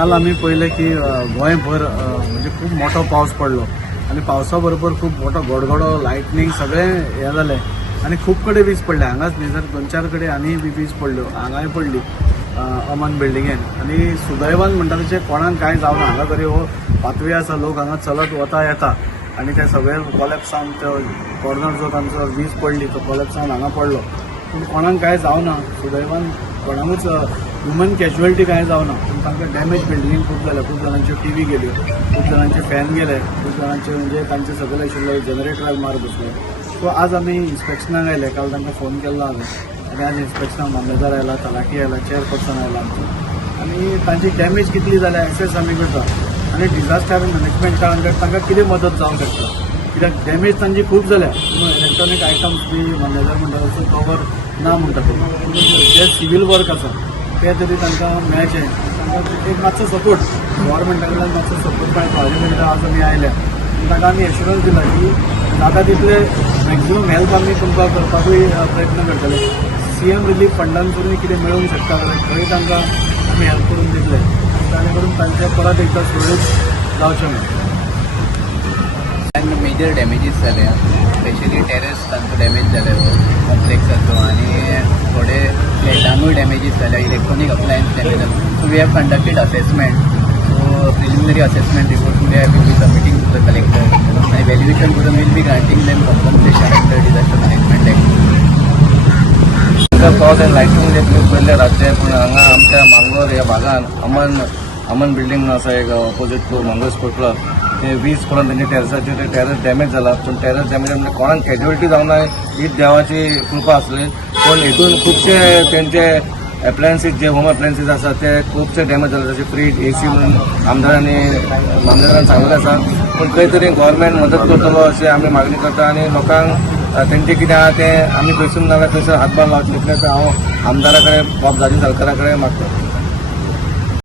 काल आम्ही पहिले की गोंयभर म्हणजे खूप मोठो पावस पडलो आणि पावसा बरोबर खूप मोठो गडगडो लायटनिंग सगळे हे जालें आणि खूप कडेन वीज पडले. हांगाच न्ही तर 2-4 कडेन आनी बी वीज पडल्यो. हांगाय पडली अमन बिल्डिंगेन आणि सुदैवान म्हणटा तशें कोणाक कांय जावना. हांगा तरी हो पातवी आसा, लोक हांगा चलत वता येता आणि ते सगळे कॉलेप्स जावन तो कॉर्नर जो तांचो वीज पडली तो कॉलेप्स जावन हांगा पडलो. पूण कोणाक कांय जावना सुदैवान. कोणाकूच ह्युमन कॅज्युअलिटी कांय जावना. पूण तांकां डॅमेज बिल्डिंगेन खूप जालें. खूप जाणांच्यो टीव्ही गेल्यो, खूप जाणांचे फॅन गेले, खूप जाणांचे म्हणजे तांचे सगळे आशिल्ले जनरेटराक मार बसलो. सो आज आमी इन्स्पेक्शनाक आयले. काल तांकां फोन केल्लो हांवें आणि आज इन्स्पेक्शनाक मामलेदार आयला, तलाठी आयला, चेअरपर्सन आयला आमचो आणि तांची डॅमेज कितली जाल्या एसेस आमी करता आणि डिझास्टर मॅनेजमेंट अंडर तांकां कितें मदत जावंक शकता. कित्याक डॅमेज तांची खूप जाल्या. इलेक्ट्रॉनीक आयटम्स बी मामलेदार म्हणटा तसो कवर ना म्हणटा ते. पूण जे सिवील वर्क आसा ते तरी तांकां मेळचें. तांकां एक मातसो सपोर्ट गव्हर्मेंटा कडल्यान मातसो सपोर्ट पाहिजे. खातीर आज आमी आयल्या. तांकां आमी एश्युरन्स दिला की जाता तितले मॅक्झिमम हेल्प आमी तुमकां करपाकूय प्रयत्न करतले. सीएम रिलीफ फंडांतूय कितें मेळूंक शकता थंय तांकां आमी हेल्प करून दितले आनी करून तांचे परत एकदां सुरळीत जावचें म्हणून. मेजर डॅमेजीस जाल्या, स्पेशली टेरस तांचो डॅमेज जाले कॉम्प्लेक्साचो आणि थोडे फ्लॅटांूय डॅमेजीस जाल्या, इलेक्ट्रॉनीक अप्लायन्स डॅमेज जाले. So we have conducted assessment. So preliminary assessment report today will be submitting to the collector आणि व्हॅल्युएशन करून will be granting them compensation under disaster management act. पावस आनी लायटींग जे blue पयले रातचे, पूण हांगा आमच्या मांगोर ह्या भागान अमन बिल्डींग आसा एक ऑपोजीट टू मंगळ स्पोर्ट क्लब. ते वीज पडून त्यांच्या टेरसाचे ते टेरस डॅमेज जाला. पूण टेरस डॅमेज म्हणजे कोणाक कॅज्युअलिटी जावना हीच देवाची कृपा आसली. पूण हितून खुबशे तेंचे एप्लायन्सीस जे होम एप्लायन्सीस आसा ते खुबशे डॅमेज जाले. जशे फ्रीज, एसी म्हणून आमदारांनी मामलेदारान सांगलें आसा. पूण खंय तरी गव्हर्मेंट मदत करतलो अशी आमी मागणी करता आणि लोकांक तेंचे कितें आहा ते आमी खंयसून नाल्यार थंयसर हातभार लावचे. तितलेंच हांव आमदारा कडेन बाबजाजी सरकारा कडेन मागता.